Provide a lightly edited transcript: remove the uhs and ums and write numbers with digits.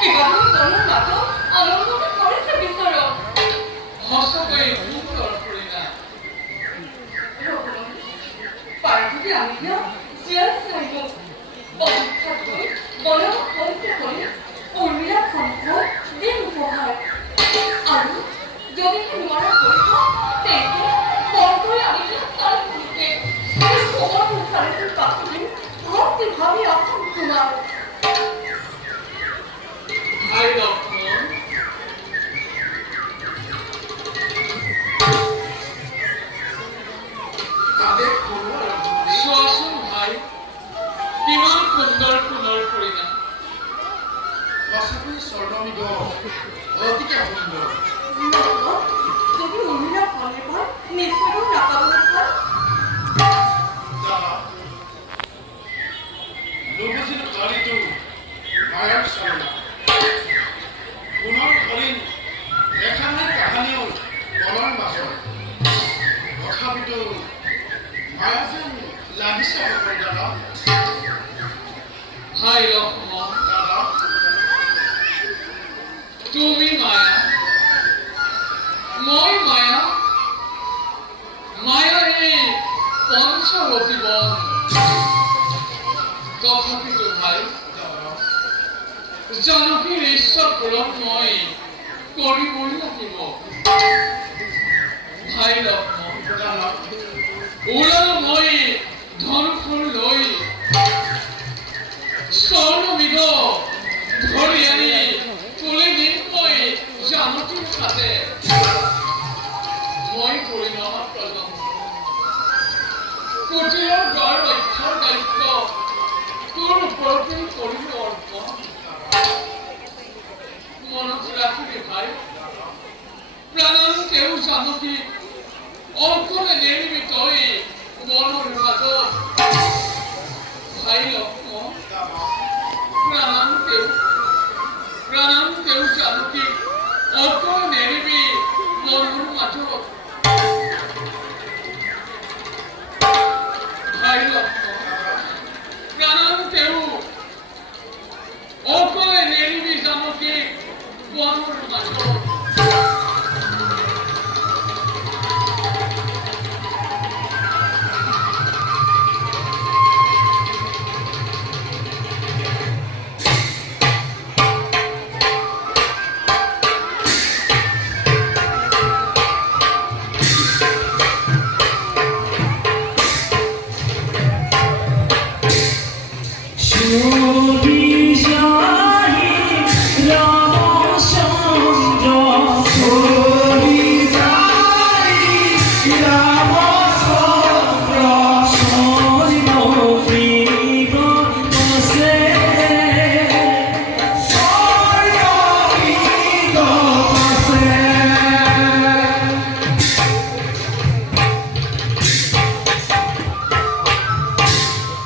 কিবা তুমি তলৰ মাজত আনন্দতে কৰিছে বিচাৰক সঁচাকৈ সুন্দৰ কৰিলা পাৰ যদি আমি দিয়ক জীয়াই চাইব অভিক্ষাতকৈ বয়স হৈছে কৰি উৰ্মিলা সম্ভৱ দিন উপহাৰ আৰু যদিহে নোৱাৰা কৰিব তেন্তে মনকৈ আমি চাৰি ফুটে সেই খবৰটো চাৰিটোৰ পাছতে ভক্তি ভাবি আসন তোমাৰ ভাই লক্ষ্মণ চোৱাচোন ভাই কিমান সুন্দৰ সোণৰ কৰিলা সঁচাকৈ স্বৰ্ণমিগ অতিকে সুন্দৰ যদি উৰ্মিলা ভালে পায় নিশ্চয় নাপাবলৈ পায় দাদা নুবুজিলো কালিতো মায়াৰ চালনা পুনৰ হৰিণ দেখা নাই কাহানিও বনৰ মাজত তথাপিতো মায়া যেন লাগিছে আমাৰ দাদা ভাই লক্ষ্মণ দাদা তুমি মায়া মই মায়া মায়া এই পঞ্চবতী বন তথাপিতো ভাই জানকীৰ ইচ্ছা পূৰণ মই কৰিবই লাগিব ভাই লক্ষ্মণ ওলাল মই ধনুফুল লৈ স্বৰ্ণমৃগ ধৰি আনি তুলি দিম মই জানকীৰ হাতে মই কৰিম প্ৰজন্ম কুটিৰৰ গড় ৰক্ষাৰ দায়িত্ব তোৰ ওপৰতে কৰিম অৰ্পণ মনত ৰাখিবি ভাই প্ৰাণান্তেও জানকী অৰ্কলে নেৰিবি তই বনৰ মাজত ভাই লক্ষ্মণ প্ৰাণান্তেও জানকী অৰ্কলে নেৰিবি বনৰ মাজত ভাই লক্ষ্মণ প্ৰাণান্তেও অৰ্কলে নেৰিবি জানকী বনৰ মাজত Show me